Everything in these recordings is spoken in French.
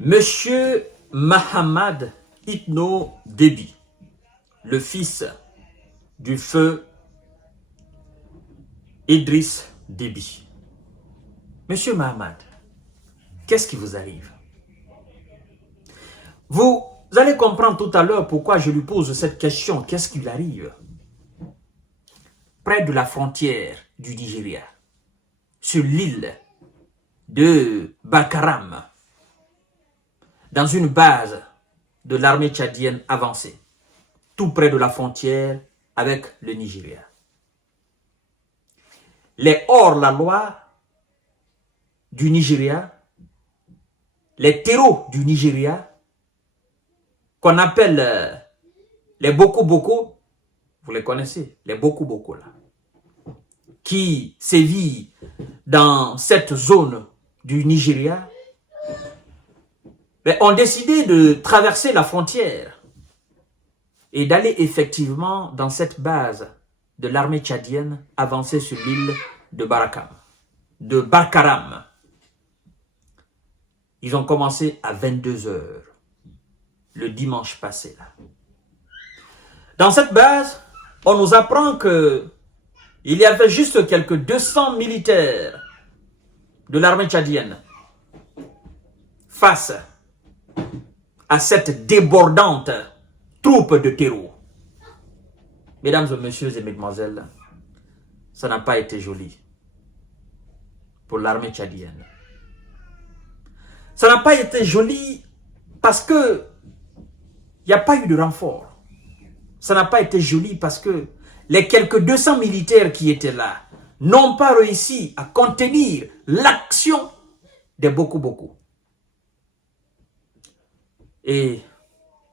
Monsieur Mahamad Itno Déby, le fils du feu Idriss Déby. Monsieur Mahamad, qu'est-ce qui vous arrive? Vous allez comprendre tout à l'heure pourquoi je lui pose cette question. Qu'est-ce qui lui arrive? Près de la frontière du Nigeria, sur l'île de Bakaram, dans une base de l'armée tchadienne avancée, tout près de la frontière avec le Nigeria. Les hors-la-loi du Nigeria, les terreaux du Nigeria, qu'on appelle les Boko-Boko, vous les connaissez, les Boko-Boko là, qui sévit dans cette zone du Nigeria, ont décidé de traverser la frontière et d'aller effectivement dans cette base de l'armée tchadienne avancée sur l'île de Bakaram. Ils ont commencé à 22 h le dimanche passé. Là. Dans cette base, on nous apprend que il y avait juste quelques 200 militaires de l'armée tchadienne face à cette débordante troupe de terreau. Mesdames et messieurs et mesdemoiselles, ça n'a pas été joli pour l'armée tchadienne. Ça n'a pas été joli parce que il n'y a pas eu de renfort. Ça n'a pas été joli parce que les quelques 200 militaires qui étaient là n'ont pas réussi à contenir l'action des Boko-Boko. Et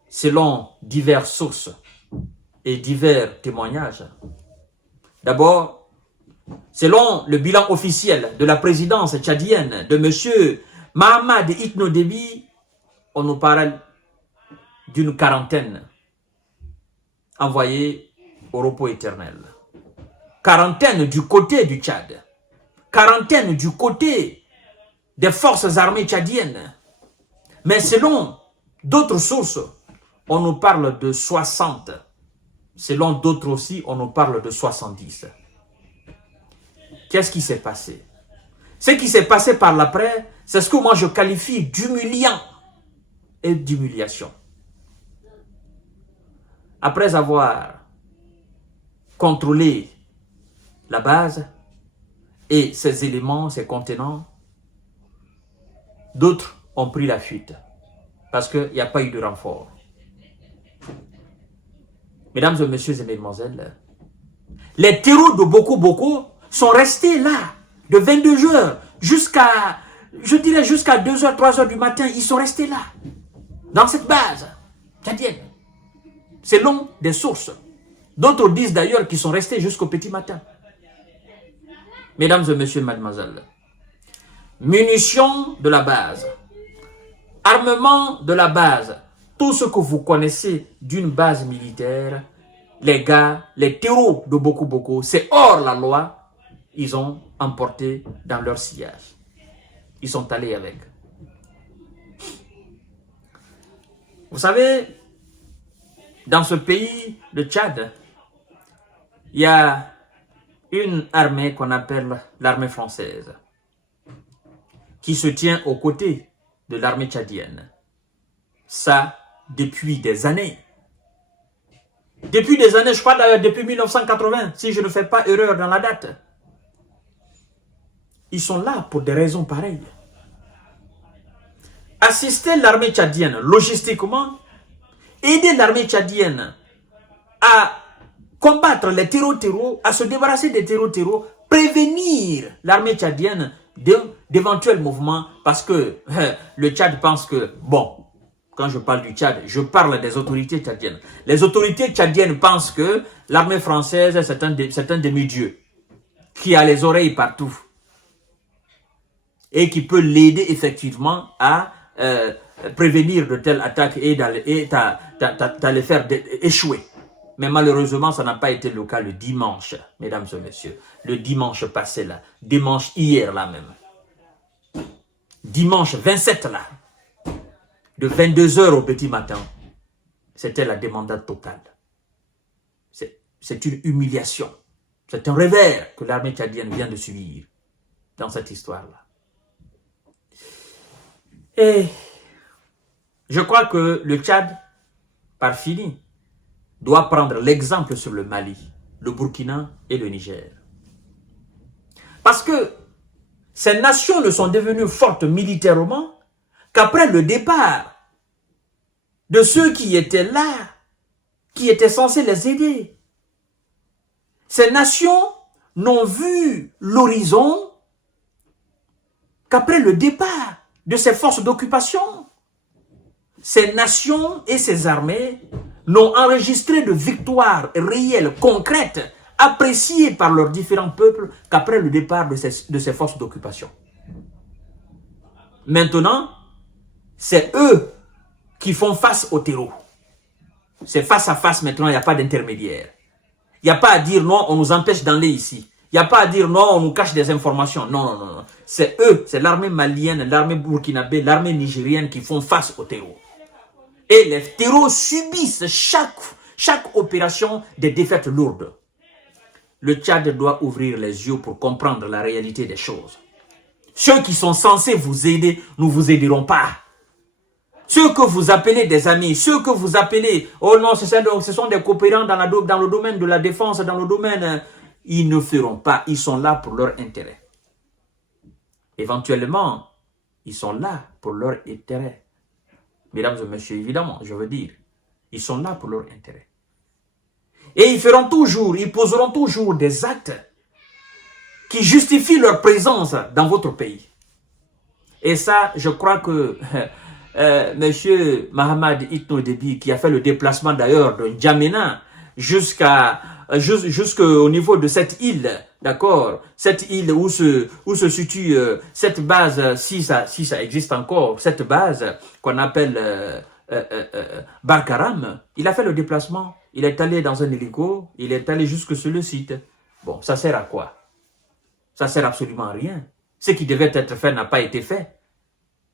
selon diverses sources et divers témoignages, d'abord, selon le bilan officiel de la présidence tchadienne de M. Mahamad Itno Déby, on nous parle d'une quarantaine envoyée au repos éternel. Quarantaine du côté du Tchad. Quarantaine du côté des forces armées tchadiennes. Mais selon d'autres sources, on nous parle de 60. Selon d'autres aussi, on nous parle de 70. Qu'est-ce qui s'est passé? Ce qui s'est passé par l'après, c'est ce que moi je qualifie d'humiliant et d'humiliation. Après avoir contrôlé la base et ses éléments, ses contenants, d'autres ont pris la fuite parce qu'il n'y a pas eu de renfort. Mesdames et messieurs et mesdemoiselles, les terreaux de Boko-Boko sont restés là de 22 h jusqu'à, je dirais jusqu'à 2 h, 3 h du matin. Ils sont restés là, dans cette base tchadienne, selon des sources. D'autres disent d'ailleurs qu'ils sont restés jusqu'au petit matin. Mesdames et messieurs, mademoiselles, munitions de la base, armement de la base, tout ce que vous connaissez d'une base militaire, les gars, les terreaux de Boko-Boko, c'est hors la loi, ils ont emporté dans leur sillage. Ils sont allés avec. Vous savez, dans ce pays, le Tchad, il y a une armée qu'on appelle l'armée française, qui se tient aux côtés de l'armée tchadienne. Ça, depuis des années. Depuis des années, je crois d'ailleurs depuis 1980, si je ne fais pas erreur dans la date. Ils sont là pour des raisons pareilles. Assister l'armée tchadienne logistiquement, aider l'armée tchadienne à combattre les terreaux, à se débarrasser des terreaux, prévenir l'armée tchadienne d'éventuels mouvements, parce que le Tchad pense que, bon, quand je parle du Tchad, je parle des autorités tchadiennes. Les autorités tchadiennes pensent que l'armée française, c'est un demi-dieu, qui a les oreilles partout, et qui peut l'aider effectivement à prévenir de telles attaques et à les faire échouer. Mais malheureusement, ça n'a pas été le cas le dimanche, mesdames et messieurs. Le dimanche passé là, dimanche hier là même. Dimanche 27 là. de 22 heures au petit matin, c'était la demandade totale. C'est une humiliation. C'est un revers que l'armée tchadienne vient de subir dans cette histoire-là. Et je crois que le Tchad, par fini, doit prendre l'exemple sur le Mali, le Burkina et le Niger. Parce que ces nations ne sont devenues fortes militairement qu'après le départ de ceux qui étaient là, qui étaient censés les aider. Ces nations n'ont vu l'horizon qu'après le départ de ces forces d'occupation. Ces nations et ces armées n'ont enregistré de victoires réelles, concrètes, appréciées par leurs différents peuples qu'après le départ de ces forces d'occupation. Maintenant, c'est eux qui font face au terreau. C'est face à face maintenant, il n'y a pas d'intermédiaire. Il n'y a pas à dire non, on nous empêche d'aller ici. Il n'y a pas à dire non, on nous cache des informations. Non, non, non, non. C'est eux, c'est l'armée malienne, l'armée burkinabé, l'armée nigérienne qui font face au terreau. Et les terreaux subissent chaque opération des défaites lourdes. Le Tchad doit ouvrir les yeux pour comprendre la réalité des choses. Ceux qui sont censés vous aider ne vous aideront pas. Ceux que vous appelez des amis, ceux que vous appelez, oh non, ce sont des coopérants dans le domaine de la défense, dans le domaine, ils ne feront pas, ils sont là pour leur intérêt. Éventuellement, ils sont là pour leur intérêt. Mesdames et messieurs, évidemment, je veux dire, ils sont là pour leur intérêt. Et ils poseront toujours des actes qui justifient leur présence dans votre pays. Et ça, je crois que Monsieur Mahamad Itno Déby, qui a fait le déplacement d'ailleurs de N'Djamena jusqu'au niveau de cette île, d'accord, cette île où se situe cette base, si ça existe encore, cette base qu'on appelle Barkaram, il a fait le déplacement, il est allé dans un hélico, il est allé jusque sur le site. Bon, ça sert à quoi? Ça sert absolument à rien. Ce qui devait être fait n'a pas été fait.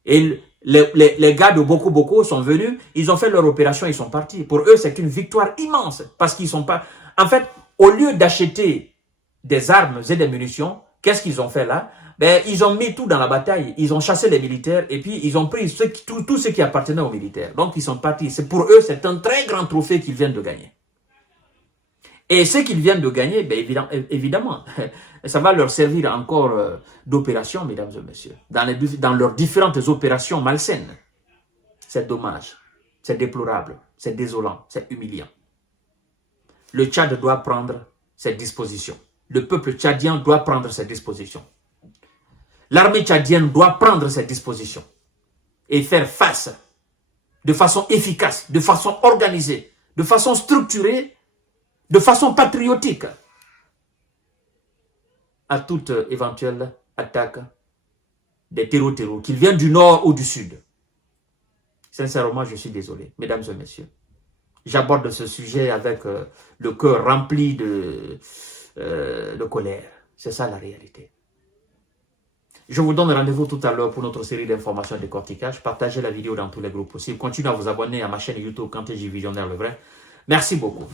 Et les gars de Boko sont venus, ils ont fait leur opération, ils sont partis. Pour eux, c'est une victoire immense parce qu'ils sont pas... En fait, au lieu d'acheter des armes et des munitions, qu'est-ce qu'ils ont fait là? Ben, ils ont mis tout dans la bataille. Ils ont chassé les militaires et puis ils ont pris tout ce qui appartenait aux militaires. Donc, ils sont partis. Pour eux, c'est un très grand trophée qu'ils viennent de gagner. Et ce qu'ils viennent de gagner, ben évidemment, ça va leur servir encore d'opération, mesdames et messieurs, dans leurs différentes opérations malsaines. C'est dommage, c'est déplorable, c'est désolant, c'est humiliant. Le Tchad doit prendre ses dispositions. Le peuple tchadien doit prendre ses dispositions. L'armée tchadienne doit prendre ses dispositions et faire face de façon efficace, de façon organisée, de façon structurée, de façon patriotique à toute éventuelle attaque des terreaux, qu'ils viennent du nord ou du sud. Sincèrement, je suis désolé, mesdames et messieurs. J'aborde ce sujet avec le cœur rempli de colère. C'est ça la réalité. Je vous donne rendez-vous tout à l'heure pour notre série d'informations et de décortiquage. Partagez la vidéo dans tous les groupes possibles. Continuez à vous abonner à ma chaîne YouTube Kanté J Visionnaire le vrai. Merci beaucoup.